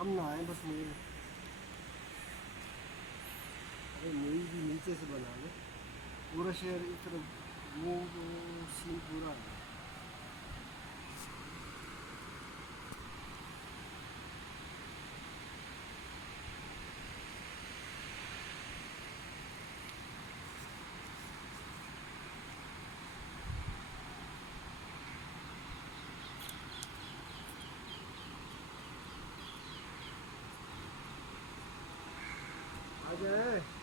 हम नहाए बस नहीं। अरे नई भी नीचे से बना लो, पूरा शहर इस तरफ वो सीन पूरा है। आ जाए।